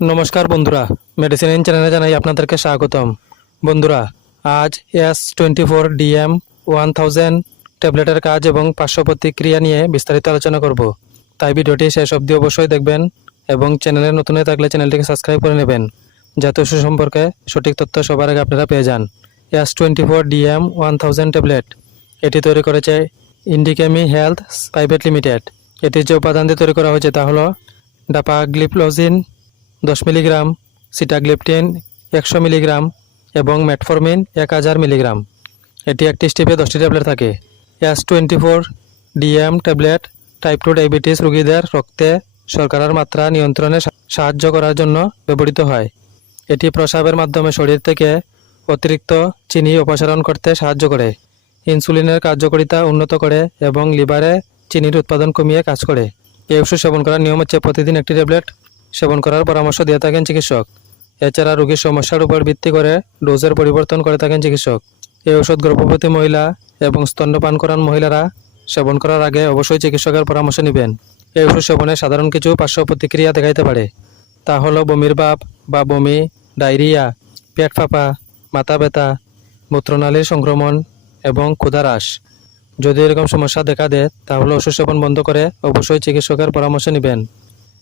নমস্কার বন্ধুরা medicine in চ্যানেলে জানাই আপনাদেরকে স্বাগতম। বন্ধুরা, আজ S twenty four DM one thousand ট্যাবলেটের কাজ এবং পার্শ্ব প্রতিক্রিয়া নিয়ে বিস্তারিত আলোচনা করব। তাই ভিডিওটি শেষ অবধি অবশ্যই দেখবেন এবং চ্যানেলে নতুন হয়ে থাকলে চ্যানেলটিকে সাবস্ক্রাইব করে নেবেন, যাতে ওষুধ সম্পর্কে সঠিক তথ্য সবার আগে আপনারা পেয়ে যান। S twenty four DM one thousand tablet এটি তৈরি করেছে ইন্ডিকেমি হেলথ প্রাইভেট লিমিটেড এটির যে উপাদান দিয়ে তৈরি করা হয়েছে তা হলো ডাপাগ্লিপ্লোজিন দশ মিলিগ্রাম, সিটাগ্লিপটিন একশো মিলিগ্রাম এবং মেটফরমিন এক হাজার মিলিগ্রাম। এটি একটি স্টেপে দশটি ট্যাবলেট থাকে। S twenty four DM tablet type two diabetes রোগীদের রক্তে শর্করার মাত্রা নিয়ন্ত্রণে সাহায্য করার জন্য ব্যবহৃত হয়। এটি প্রস্রাবের মাধ্যমে শরীর থেকে অতিরিক্ত চিনি অপসারণ করতে সাহায্য করে। ইনসুলিনের কার্যকারিতা উন্নত করে এবং লিভারে চিনির উৎপাদন কমিয়ে কাজ করে। এই ওষুধ সেবন করার নিয়ম হচ্ছে প্রতিদিন একটি ট্যাবলেট সেবন করার পরামর্শ দিয়ে থাকেন চিকিৎসক। এছাড়া রোগীর সমস্যার উপর ভিত্তি করে ডোজের পরিবর্তন করে থাকেন চিকিৎসক। এই ওষুধ গর্ভবতী মহিলা এবং স্তন্যপান করান মহিলারা সেবন করার আগে অবশ্যই চিকিৎসকের পরামর্শ নেবেন। এই ওষুধ সেবনে সাধারণ কিছু পার্শ্ব প্রতিক্রিয়া দেখাইতে পারে। তা হলো বমির ভাব বা বমি, ডায়রিয়া, পেট ফাঁপা, মাথা ব্যথা, মূত্রনালীর সংক্রমণ এবং ক্ষুধারাস যদি এরকম সমস্যা দেখা দেয়, তাহলে ওষুধ সেবন বন্ধ করে অবশ্যই চিকিৎসকের পরামর্শ নেবেন।